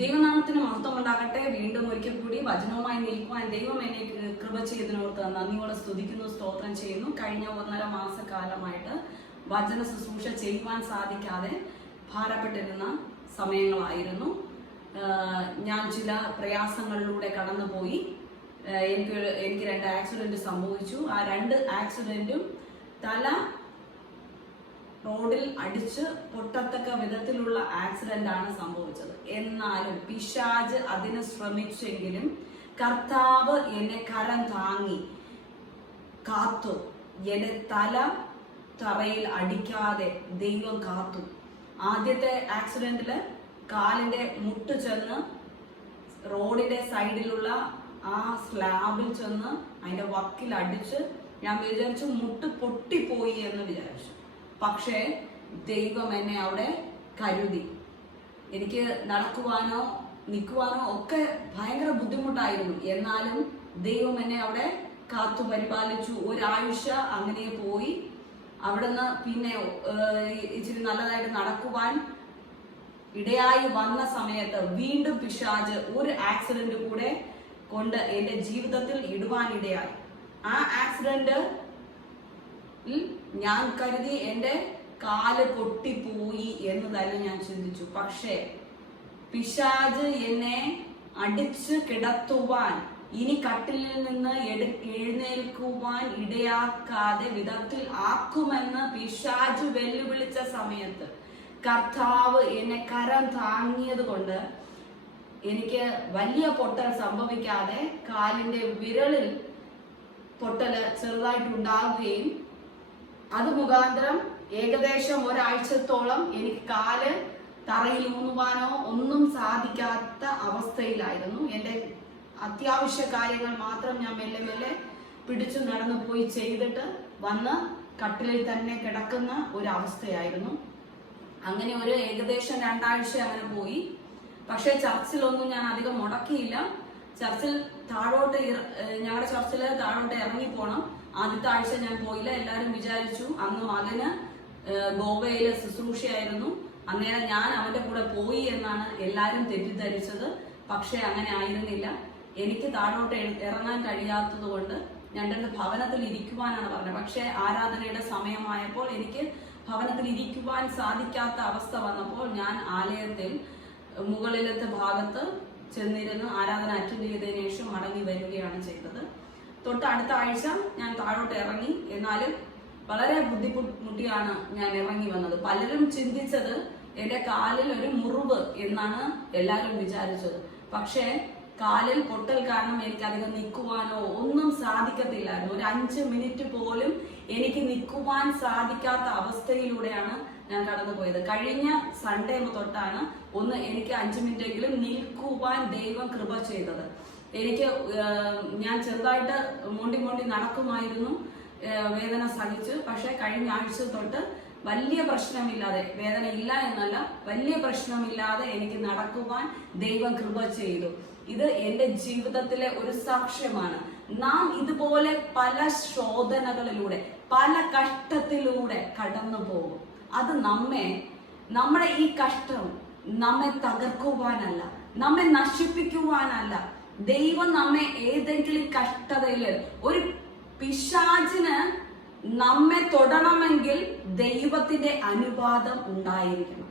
ദൈവനാമത്തിന് മഹത്വം ഉണ്ടാകട്ടെ വീണ്ടും ഒരിക്കൽ കൂടി വചനവുമായി നിൽക്കുവാൻ ദൈവം എന്നെ കൃപ ചെയ്തതിനോർത്ത് നന്ദിയോടെ സ്തുതിക്കുന്നു സ്തോത്രം ചെയ്യുന്നു. കഴിഞ്ഞ ഒന്നര മാസക്കാലമായിട്ട് വചന ശുശ്രൂഷ ചെയ്യുവാൻ സാധിക്കാതെ ഭാരപ്പെട്ടിരുന്ന സമയങ്ങളായിരുന്നു. ഞാൻ ചില പ്രയാസങ്ങളിലൂടെ കടന്നുപോയി. എനിക്ക് എനിക്ക് രണ്ട് ആക്സിഡന്റ് സംഭവിച്ചു. ആ രണ്ട് ആക്സിഡന്റും തല റോഡിൽ അടിച്ച് പൊട്ടത്തക്ക വിധത്തിലുള്ള ആക്സിഡന്റ് ആണ് സംഭവിച്ചത്. എന്നാലും പിശാജ് അതിന് ശ്രമിച്ചെങ്കിലും കർത്താവ് എന്നെ കരം താങ്ങി. കാത്തു. എന്റെ തല തറയിൽ അടിക്കാതെ ദൈവം കാത്തു. ആദ്യത്തെ ആക്സിഡന്റിൽ കാലിന്റെ മുട്ട് ചെന്ന് റോഡിന്റെ സൈഡിലുള്ള ആ സ്ലാബിൽ ചെന്ന് അതിന്റെ വക്കിൽ അടിച്ച് ഞാൻ വിചാരിച്ചു മുട്ട് പൊട്ടിപ്പോയി എന്ന് വിചാരിച്ചു. പക്ഷേ ദൈവം എന്നെ അവിടെ കരുതി. എനിക്ക് നടക്കുവാനോ നിൽക്കുവാനോ ഒക്കെ ഭയങ്കര ബുദ്ധിമുട്ടായിരുന്നു. എന്നാലും ദൈവം എന്നെ അവിടെ കാത്തു പരിപാലിച്ചു. ഒരാഴ്ച അങ്ങനെ പോയി. അവിടുന്ന് പിന്നെ ഇച്ചിരി നല്ലതായിട്ട് നടക്കുവാൻ ഇടയായി വന്ന സമയത്ത് വീണ്ടും പിശാജ് ഒരു ആക്സിഡന്റ് കൂടെ കൊണ്ട് എന്റെ ജീവിതത്തിൽ ഇടുവാനിടയായി ആ ആക്സിഡന്റ് ഞാൻ കരുതി എന്റെ കാൽ പൊട്ടിപ്പോയി എന്ന് തന്നെ ഞാൻ ചിന്തിച്ചു. പക്ഷേ പിശാജ് എന്നെ അടിച്ച് കിടത്തുവാൻ ഇനി കട്ടിലിൽ നിന്ന് എഴുന്നേൽക്കുവാൻ ഇടയാക്കാതെ വിധത്തിൽ ആക്കുമെന്ന് പിശാജ് വെല്ലുവിളിച്ച സമയത്ത് കർത്താവ് എന്നെ കരം താങ്ങിയത് കൊണ്ട് എനിക്ക് വലിയ പൊട്ടൽ സംഭവിക്കാതെ കാലിന്റെ വിരളിൽ പൊട്ടൽ ചെറുതായിട്ട് ഉണ്ടാവുകയും അത് മുഖാന്തരം ഏകദേശം ഒരാഴ്ചത്തോളം എനിക്ക് കാൽ തറയിൽ ഊന്നുവാനോ ഒന്നും സാധിക്കാത്ത അവസ്ഥയിലായിരുന്നു. എന്റെ അത്യാവശ്യ കാര്യങ്ങൾ മാത്രം ഞാൻ മെല്ലെ മെല്ലെ പിടിച്ചു നടന്നു പോയി ചെയ്തിട്ട് വന്ന് കട്ടിലിൽ തന്നെ കിടക്കുന്ന ഒരു അവസ്ഥയായിരുന്നു അങ്ങനെ ഒരു ഏകദേശം രണ്ടാഴ്ച അങ്ങനെ പോയി. പക്ഷേ ചർച്ചിലൊന്നും ഞാൻ അധികം മുടക്കിയില്ല. ചർച്ചിൽ താഴോട്ട് ഞങ്ങളുടെ ചർച്ചിൽ താഴോട്ട് ഇറങ്ങി പോണം. ആദ്യത്തെ ആഴ്ച ഞാൻ പോയില്ല. എല്ലാവരും വിചാരിച്ചു. അന്ന് മകന് ഗോവയിലെ ശുശ്രൂഷയായിരുന്നു. അന്നേരം ഞാൻ അവന്റെ കൂടെ പോയി എന്നാണ് എല്ലാവരും തെറ്റിദ്ധരിച്ചത്. പക്ഷേ അങ്ങനെ ആയിരുന്നില്ല. എനിക്ക് താഴോട്ട് ഇറങ്ങാൻ കഴിയാത്തത് കൊണ്ട് ഞാൻ എന്റെ ഭവനത്തിൽ ഇരിക്കുവാനാണ് പറഞ്ഞത്. പക്ഷേ ആരാധനയുടെ സമയമായപ്പോൾ എനിക്ക് ഭവനത്തിൽ ഇരിക്കുവാൻ സാധിക്കാത്ത അവസ്ഥ വന്നപ്പോൾ ഞാൻ ആലയത്തിൽ മുകളിലത്തെ ഭാഗത്ത് ചെന്നിരുന്ന് ആരാധന അറ്റൻഡ് ചെയ്തതിനു ശേഷം മടങ്ങി വരികയാണ് ചെയ്തത്. തൊട്ട് അടുത്ത ആഴ്ച ഞാൻ താഴോട്ട് ഇറങ്ങി. എന്നാലും വളരെ ബുദ്ധിമുട്ടിയാണ് ഞാൻ ഇറങ്ങി വന്നത്. പലരും ചിന്തിച്ചത് എന്റെ കാലിൽ ഒരു മുറിവ് എന്നാണ് എല്ലാവരും വിചാരിച്ചത്. പക്ഷേ കാലിൽ പൊട്ടൽ കാരണം എനിക്ക് അധികം നിൽക്കുവാനോ ഒന്നും സാധിക്കത്തില്ലായിരുന്നു. ഒരു അഞ്ച് മിനിറ്റ് പോലും എനിക്ക് നിൽക്കുവാൻ സാധിക്കാത്ത അവസ്ഥയിലൂടെയാണ് ഞാൻ കടന്നുപോയത്. കഴിഞ്ഞ സൺഡേ തൊട്ടാണ് ഒന്ന് എനിക്ക് അഞ്ച് മിനിറ്റെങ്കിലും നിൽക്കുവാൻ ദൈവം കൃപ ചെയ്തത്. എനിക്ക് ഞാൻ ചെറുതായിട്ട് മോണ്ടി മോണ്ടി നടക്കുമായിരുന്നു. വേദന സഹിച്ചു. പക്ഷെ കഴിഞ്ഞ ആഴ്ച തൊട്ട് വലിയ പ്രശ്നമില്ലാതെ വേദന ഇല്ല എന്നല്ല വലിയ പ്രശ്നമില്ലാതെ എനിക്ക് നടക്കുവാൻ ദൈവം കൃപ ചെയ്തു. ഇത് എന്റെ ജീവിതത്തിലെ ഒരു സാക്ഷ്യമാണ്. നാം ഇതുപോലെ പല ശോധനകളിലൂടെ പല കഷ്ടത്തിലൂടെ കടന്നു പോകും. അത് നമ്മെ നമ്മുടെ ഈ കഷ്ടം നമ്മെ തകർക്കുവാനല്ല നമ്മെ നശിപ്പിക്കുവാനല്ല ദൈവം നമ്മെ ഏതെങ്കിലും കഷ്ടതയിൽ ഒരു പിശാചിന് നമ്മെ തൊടണമെങ്കിൽ ദൈവത്തിന്റെ അനുവാദം ഉണ്ടായിരിക്കണം.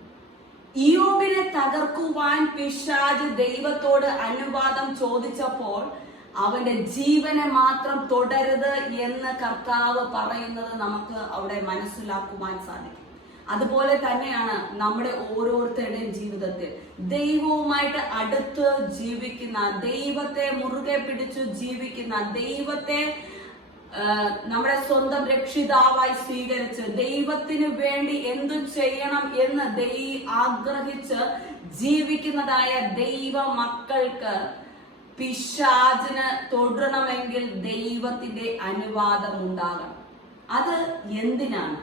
ഇയോബിനെ തകർക്കുവാൻ പിശാജ് ദൈവത്തോട് അനുവാദം ചോദിച്ചപ്പോൾ അവന്റെ ജീവനെ മാത്രം തുടരുത് എന്ന് കർത്താവ് പറയുന്നത് നമുക്ക് അവിടെ മനസ്സിലാക്കുവാൻ സാധിക്കും. അതുപോലെ തന്നെയാണ് നമ്മുടെ ഓരോരുത്തരുടെയും ജീവിതത്തിൽ. ദൈവവുമായിട്ട് അടുത്ത് ജീവിക്കുന്ന ദൈവത്തെ മുറുകെ പിടിച്ചു ജീവിക്കുന്ന ദൈവത്തെ നമ്മുടെ സ്വന്തം രക്ഷിതാവായി സ്വീകരിച്ച് ദൈവത്തിന് വേണ്ടി എന്തു ചെയ്യണം എന്ന് ദൈ ആഗ്രഹിച്ച് ജീവിക്കുന്നതായ ദൈവ മക്കൾക്ക് പിശാചിന് തൊടണമെങ്കിൽ ദൈവത്തിന്റെ അനുവാദം ഉണ്ടാകണം. അത് എന്തിനാണ്?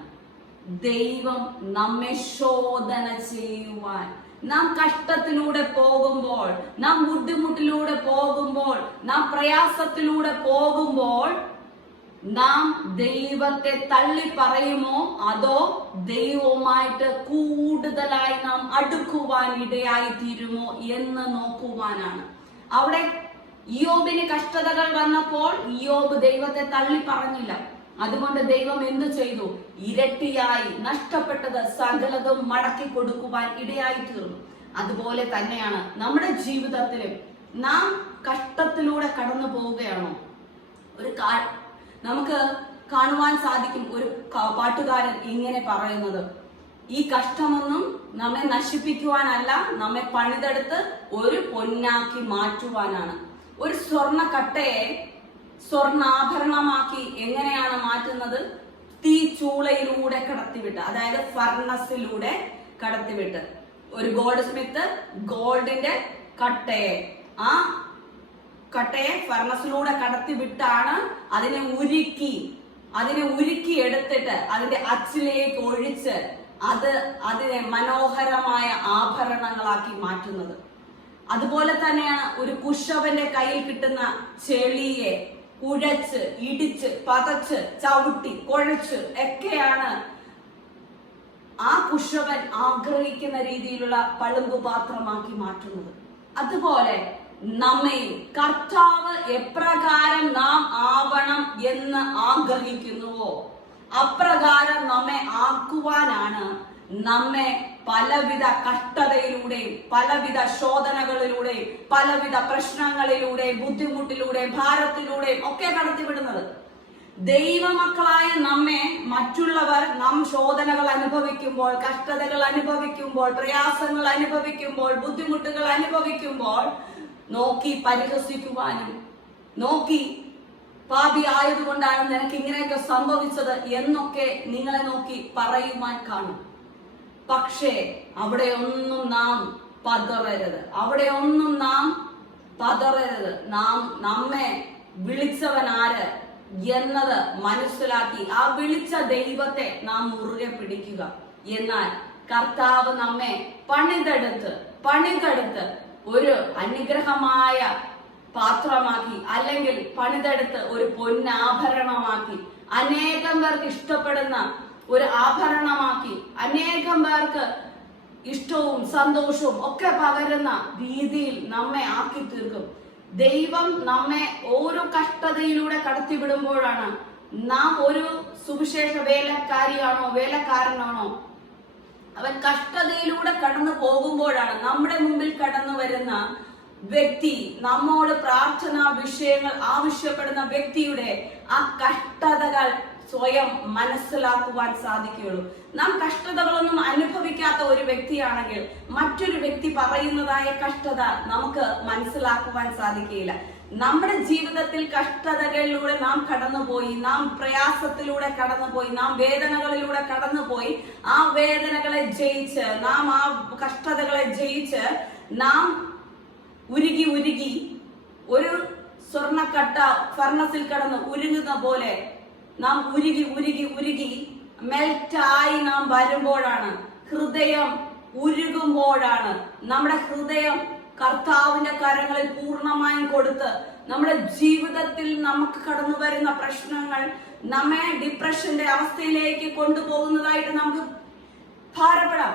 ദൈവം നമ്മെ ശോധന ചെയ്യുവാൻ. നാം കഷ്ടത്തിലൂടെ പോകുമ്പോൾ നാം ബുദ്ധിമുട്ടിലൂടെ പോകുമ്പോൾ നാം പ്രയാസത്തിലൂടെ പോകുമ്പോൾ നാം ദൈവത്തെ തള്ളി പറയുമോ? അതോ ദൈവവുമായിട്ട് കൂടുതലായി നാം അടുക്കുവാൻ ഇടയായി തീരുമോ എന്ന് നോക്കുവാനാണ്. അവിടെ യോബിന് കഷ്ടതകൾ വന്നപ്പോൾ യോബ് ദൈവത്തെ തള്ളി പറഞ്ഞില്ല. അതുകൊണ്ട് ദൈവം എന്തു ചെയ്തു? ഇരട്ടിയായി നഷ്ടപ്പെട്ടത് സകലതും മടക്കി കൊടുക്കുവാൻ ഇടയായി തീർന്നു. അതുപോലെ തന്നെയാണ് നമ്മുടെ ജീവിതത്തിലും നാം കഷ്ടത്തിലൂടെ കടന്നു പോവുകയാണോ? ഒരു കാ- നമുക്ക് കാണുവാൻ സാധിക്കും ഒരു പാട്ടുകാരൻ ഇങ്ങനെ പറയുന്നത്. ഈ കഷ്ടമൊന്നും നമ്മെ നശിപ്പിക്കുവാനല്ല നമ്മെ പണിതെടുത്ത് ഒരു പൊന്നാക്കി മാറ്റുവാനാണ്. ഒരു സ്വർണ കട്ടയെ സ്വർണാഭരണമാക്കി എങ്ങനെയാണ് മാറ്റുന്നത്? തീ ചൂളയിലൂടെ കടത്തിവിട്ട് അതായത് ഫർണസിലൂടെ കടത്തിവിട്ട്. ഒരു ഗോൾഡ് സ്മിത്ത് ഗോൾഡിന്റെ കട്ടയെ ആ കട്ടയെ ഫർണസിലൂടെ കടത്തിവിട്ടാണ് അതിനെ ഉരുക്കി അതിനെ ഉരുക്കി എടുത്തിട്ട് അതിന്റെ അച്ചിലേക്ക് ഒഴിച്ച് അത് അതിനെ മനോഹരമായ ആഭരണങ്ങളാക്കി മാറ്റുന്നത്. അതുപോലെ തന്നെയാണ് ഒരു കുശവന്റെ കയ്യിൽ കിട്ടുന്ന ചെളിയെ കുഴച്ച് ഇടിച്ച് പതച്ച് ചവിട്ടി കുഴച്ച് ഒക്കെയാണ് ആ കുഷവൻ ആഗ്രഹിക്കുന്ന രീതിയിലുള്ള പളുങ്കുപാത്രമാക്കി മാറ്റുന്നത്. അതുപോലെ നമ്മയും കർത്താവ് എപ്രകാരം നാം ആവണം എന്ന് ആഗ്രഹിക്കുന്നുവോ അപ്രകാരം നമ്മെ ആക്കുവാനാണ് നമ്മെ പലവിധ കഷ്ടതയിലൂടെയും പലവിധ ശോധനകളിലൂടെയും പലവിധ പ്രശ്നങ്ങളിലൂടെ ബുദ്ധിമുട്ടിലൂടെ ഭാരത്തിലൂടെയും ഒക്കെ കടത്തിവിടുന്നത്. ദൈവമക്കളായ നമ്മെ മറ്റുള്ളവർ നാം ശോധനകൾ അനുഭവിക്കുമ്പോൾ കഷ്ടതകൾ അനുഭവിക്കുമ്പോൾ പ്രയാസങ്ങൾ അനുഭവിക്കുമ്പോൾ ബുദ്ധിമുട്ടുകൾ അനുഭവിക്കുമ്പോൾ നോക്കി പരിഹസിക്കുവാനും നോക്കി പാപി ആയതുകൊണ്ടാണ് നിനക്ക് ഇങ്ങനെയൊക്കെ സംഭവിച്ചത് എന്നൊക്കെ നിങ്ങളെ നോക്കി പറയുവാൻ കാണും. പക്ഷേ അവിടെ ഒന്നും നാം പതറരുത്. അവിടെ ഒന്നും നാം പതറരുത്. നാം നമ്മെ വിളിച്ചവൻ ആര് എന്നത് മനസ്സിലാക്കി ആ വിളിച്ച ദൈവത്തെ നാം മുറുകെ പിടിക്കുക. എന്നാൽ കർത്താവ് നമ്മെ പണിതെടുത്ത് പണിതെടുത്ത് ഒരു അനുഗ്രഹമായ പാത്രമാക്കി അല്ലെങ്കിൽ പണിതെടുത്ത് ഒരു പൊന്നാഭരണമാക്കി അനേകം പേർക്ക് ഇഷ്ടപ്പെടുന്ന ഒരു ആഭരണമാക്കി അനേകം പേർക്ക് ഇഷ്ടവും സന്തോഷവും ഒക്കെ പകരുന്ന രീതിയിൽ നമ്മെ ആക്കി തീർക്കും. ദൈവം നമ്മെ ഓരോ കഷ്ടതയിലൂടെ കടത്തിവിടുമ്പോഴാണ് നാം ഒരു സുവിശേഷ വേലക്കാരിയാണോ വേലക്കാരനാണോ? അവൻ കഷ്ടതയിലൂടെ കടന്നു പോകുമ്പോഴാണ് നമ്മുടെ മുമ്പിൽ കടന്നു വരുന്ന വ്യക്തി നമ്മോട് പ്രാർത്ഥനാ വിഷയങ്ങൾ ആവശ്യപ്പെടുന്ന വ്യക്തിയുടെ ആ കഷ്ടതകൾ സ്വയം മനസ്സിലാക്കുവാൻ സാധിക്കുകയുള്ളൂ. നാം കഷ്ടതകളൊന്നും അനുഭവിക്കാത്ത ഒരു വ്യക്തിയാണെങ്കിൽ മറ്റൊരു വ്യക്തി പറയുന്നതായ കഷ്ടത നമുക്ക് മനസ്സിലാക്കുവാൻ സാധിക്കുകയില്ല. നമ്മുടെ ജീവിതത്തിൽ കഷ്ടതകളിലൂടെ നാം കടന്നുപോയി നാം പ്രയാസത്തിലൂടെ കടന്നുപോയി നാം വേദനകളിലൂടെ കടന്നുപോയി ആ വേദനകളെ ജയിച്ച് നാം ആ കഷ്ടതകളെ ജയിച്ച് നാം ഉരുകി ഉരുകി ഒരു സ്വർണക്കട്ട ഫർണസിൽ കടന്ന് ഉരുങ്ങുന്ന പോലെ നാം ഉരുകി ഉരുകി ഉരുകി മെൽറ്റായി നാം വരുമ്പോഴാണ്. ഹൃദയം ഉരുകുമ്പോഴാണ്. നമ്മുടെ ഹൃദയം കർത്താവിന്റെ കരങ്ങളിൽ പൂർണമായും കൊടുത്ത് നമ്മുടെ ജീവിതത്തിൽ നമുക്ക് കടന്നു വരുന്ന പ്രശ്നങ്ങൾ നമ്മെ ഡിപ്രഷന്റെ അവസ്ഥയിലേക്ക് കൊണ്ടുപോകുന്നതായിട്ട് നമുക്ക് ഭാരപ്പെടാം.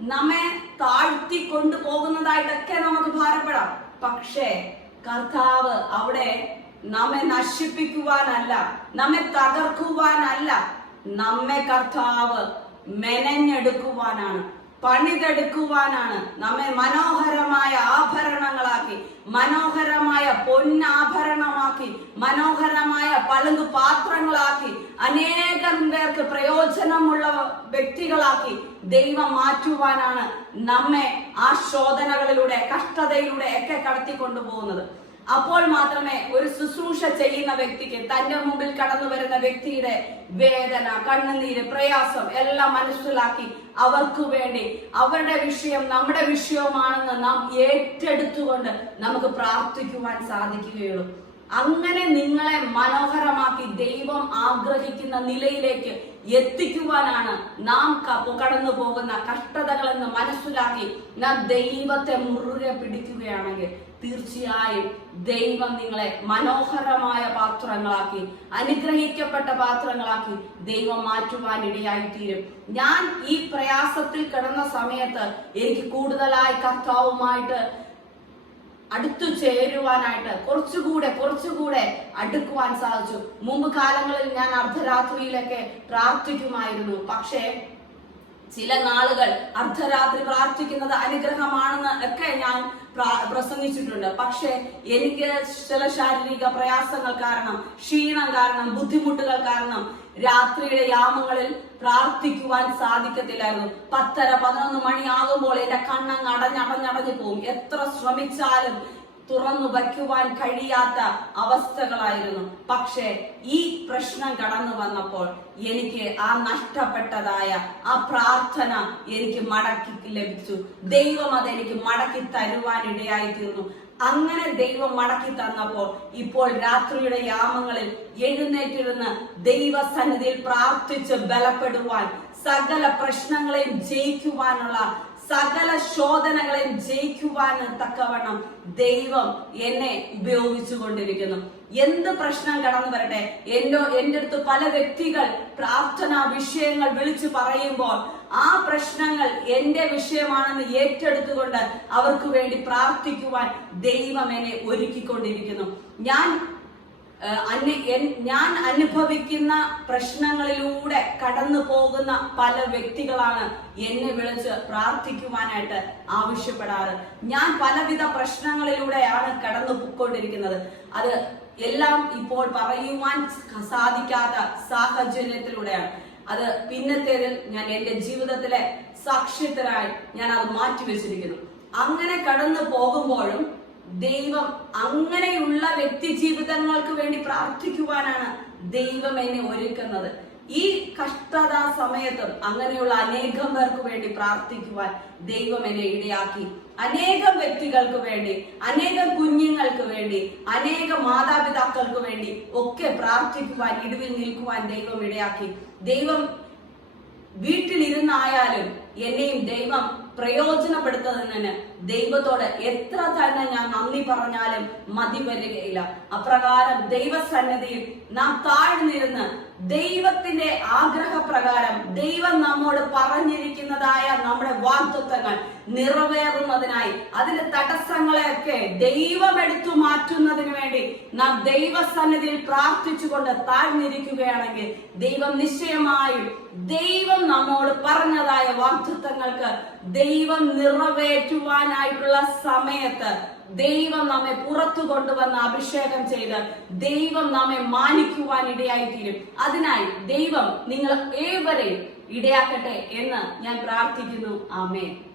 നമ്മെ താഴ്ത്തി കൊണ്ടുപോകുന്നതായിട്ടൊക്കെ നമുക്ക് ഭാരപ്പെടാം. പക്ഷേ കർത്താവ് അവിടെ നമ്മെ നശിപ്പിക്കുവാനല്ല നമ്മെ തകർക്കുവാനല്ല നമ്മെ കർത്താവ് മെനഞ്ഞെടുക്കുവാനാണ് പണിതെടുക്കുവാനാണ് നമ്മെ മനോഹരമായ ആഭരണങ്ങളാക്കി മനോഹരമായ പൊന്നാഭരണമാക്കി മനോഹരമായ പളുങ്ക് പാത്രങ്ങളാക്കി അനേകം പേർക്ക് പ്രയോജനമുള്ള വ്യക്തികളാക്കി ദൈവം മാറ്റുവാനാണ് നമ്മെ ആ ശോധനകളിലൂടെ കഷ്ടതയിലൂടെ ഒക്കെ കടത്തിക്കൊണ്ടു പോകുന്നത് അപ്പോൾ മാത്രമേ ഒരു ശുശ്രൂഷ ചെയ്യുന്ന വ്യക്തിക്ക് തന്റെ മുമ്പിൽ കടന്നു വരുന്ന വ്യക്തിയുടെ വേദന കണ്ണുനീര് പ്രയാസം എല്ലാം മനസ്സിലാക്കി അവർക്ക് വേണ്ടി അവരുടെ വിഷയം നമ്മുടെ വിഷയമാണെന്ന് നാം ഏറ്റെടുത്തുകൊണ്ട് നമുക്ക് പ്രാർത്ഥിക്കുവാൻ സാധിക്കുകയുള്ളൂ. അങ്ങനെ നിങ്ങളെ മനോഹരമാക്കി ദൈവം ആഗ്രഹിക്കുന്ന നിലയിലേക്ക് എത്തിക്കുവാനാണ് നാം കടന്നു പോകുന്ന കഷ്ടതകളെന്ന് മനസ്സിലാക്കി നാം ദൈവത്തെ മുറുകെ പിടിക്കുകയാണെങ്കിൽ തീർച്ചയായും ദൈവം നിങ്ങളെ മനോഹരമായ പാത്രങ്ങളാക്കി അനുഗ്രഹിക്കപ്പെട്ട പാത്രങ്ങളാക്കി ദൈവം മാറ്റുവാൻ ഇടയായിത്തീരും. ഞാൻ ഈ പ്രയാസത്തിൽ കിടന്ന സമയത്ത് എനിക്ക് കൂടുതലായി കർത്താവുമായിട്ട് അടുത്തു ചേരുവാനായിട്ട് കുറച്ചുകൂടെ കുറച്ചുകൂടെ അടുക്കുവാൻ സാധിച്ചു. മുമ്പ് കാലങ്ങളിൽ ഞാൻ അർദ്ധരാത്രിയിലൊക്കെ പ്രാർത്ഥിക്കുമായിരുന്നു. പക്ഷേ ചില നാളുകൾ അർദ്ധരാത്രി പ്രാർത്ഥിക്കുന്നത് അനുഗ്രഹമാണെന്ന് ഒക്കെ ഞാൻ പ്രസംഗിച്ചിട്ടുണ്ട്. പക്ഷേ എനിക്ക് ചില ശാരീരിക പ്രയാസങ്ങൾ കാരണം ക്ഷീണം കാരണം ബുദ്ധിമുട്ടുകൾ കാരണം രാത്രിയുടെ യാമങ്ങളിൽ പ്രാർത്ഥിക്കുവാൻ സാധിക്കത്തില്ലായിരുന്നു. പത്തര പതിനൊന്ന് മണിയാകുമ്പോൾ എന്റെ കണ്ണങ്ങ് അടഞ്ഞടഞ്ഞടഞ്ഞു പോകും എത്ര ശ്രമിച്ചാലും തുറന്നു വയ്ക്കുവാൻ കഴിയാത്ത അവസ്ഥകളായിരുന്നു. പക്ഷേ ഈ പ്രശ്നം കടന്നു വന്നപ്പോൾ എനിക്ക് ആ നഷ്ടപ്പെട്ടതായ ആ പ്രാർത്ഥന എനിക്ക് മടക്കി ലഭിച്ചു. ദൈവം അത് എനിക്ക് മടക്കി തരുവാൻ ഇടയായി തീർന്നു അങ്ങനെ ദൈവം മടക്കി തന്നപ്പോൾ ഇപ്പോൾ രാത്രിയുടെ യാമങ്ങളിൽ എഴുന്നേറ്റിരുന്ന് ദൈവസന്നിധിയിൽ പ്രാർത്ഥിച്ച് ബലപ്പെടുവാൻ സകല പ്രശ്നങ്ങളെയും ജയിക്കുവാനുള്ള സകല ശോധനകളെയും ജയിക്കുവാൻ തക്കവണ്ണം ദൈവം എന്നെ ഉപയോഗിച്ചു കൊണ്ടിരിക്കുന്നു. എന്ത് പ്രശ്നം കടന്നു വരട്ടെ? എന്നോ എന്റെ അടുത്ത് പല വ്യക്തികൾ പ്രാർത്ഥനാ വിഷയങ്ങൾ വിളിച്ചു പറയുമ്പോൾ ആ പ്രശ്നങ്ങൾ എന്റെ വിഷയമാണെന്ന് ഏറ്റെടുത്തുകൊണ്ട് അവർക്ക് വേണ്ടി പ്രാർത്ഥിക്കുവാൻ ദൈവം എന്നെ ഒരുക്കിക്കൊണ്ടിരിക്കുന്നു. ഞാൻ ഞാൻ അനുഭവിക്കുന്ന പ്രശ്നങ്ങളിലൂടെ കടന്നു പോകുന്ന പല വ്യക്തികളാണ് എന്നെ വിളിച്ച് പ്രാർത്ഥിക്കുവാനായിട്ട് ആവശ്യപ്പെടാറ്. ഞാൻ പലവിധ പ്രശ്നങ്ങളിലൂടെയാണ് കടന്നു പോയിക്കൊണ്ടിരിക്കുന്നത്. അത് എല്ലാം ഇപ്പോൾ പറയുവാൻ സാധിക്കാത്ത സാഹചര്യത്തിലൂടെയാണ്. അത് പിന്നത്തേതിൽ ഞാൻ എന്റെ ജീവിതത്തിലെ സാക്ഷ്യത്തിനായി ഞാൻ അത് മാറ്റിവെച്ചിരിക്കുന്നു അങ്ങനെ കടന്നു പോകുമ്പോഴും ദൈവം അങ്ങനെയുള്ള വ്യക്തി ജീവിതങ്ങൾക്ക് വേണ്ടി പ്രാർത്ഥിക്കുവാനാണ് ദൈവം എന്നെ ഒരുക്കുന്നത്. ഈ കഷ്ടത സമയത്തും അങ്ങനെയുള്ള അനേകം പേർക്ക് വേണ്ടി പ്രാർത്ഥിക്കുവാൻ ദൈവം എന്നെ ഇടയാക്കി. അനേകം വ്യക്തികൾക്ക് വേണ്ടി അനേകം കുഞ്ഞുങ്ങൾക്ക് വേണ്ടി അനേകം മാതാപിതാക്കൾക്ക് വേണ്ടി ഒക്കെ പ്രാർത്ഥിക്കുവാൻ ഇടിവിൽ നിൽക്കുവാൻ ദൈവം ഇടയാക്കി. ദൈവം വീട്ടിലിരുന്നായാലും എന്നെയും ദൈവം പ്രയോജനപ്പെടുത്തുന്നതിന് ദൈവത്തോട് എത്ര തന്നെ ഞാൻ നന്ദി പറഞ്ഞാലും മതി വരികയില്ല. അപ്രകാരം ദൈവസന്നിധിയിൽ നാം താഴ്ന്നിരുന്ന് ദൈവത്തിന്റെ ആഗ്രഹപ്രകാരം ദൈവം നമ്മോട് പറഞ്ഞിരിക്കുന്നതായ നമ്മുടെ വാഗ്ദത്വങ്ങൾ നിറവേറുന്നതിനായി അതിന്റെ തടസ്സങ്ങളെയൊക്കെ ദൈവം എടുത്തു മാറ്റുന്നതിന് വേണ്ടി നാം ദൈവസന്നിധിയിൽ പ്രാർത്ഥിച്ചുകൊണ്ട് താഴ്ന്നിരിക്കുകയാണെങ്കിൽ ദൈവം നിശ്ചയമായും ദൈവം നമ്മോട് പറഞ്ഞതായ വാഗ്ദത്വങ്ങൾക്ക് ദൈവം നിറവേറ്റുവാനായിട്ടുള്ള സമയത്ത് ദൈവം നമ്മെ പുറത്തു കൊണ്ടുവന്ന് അഭിഷേകം ചെയ്ത് ദൈവം നമ്മെ മാനിക്കുവാൻ ഇടയായി തീരും അതിനായി ദൈവം നിങ്ങൾ ഏവരെയും ഇടയാക്കട്ടെ എന്ന് ഞാൻ പ്രാർത്ഥിക്കുന്നു. ആമേൻ.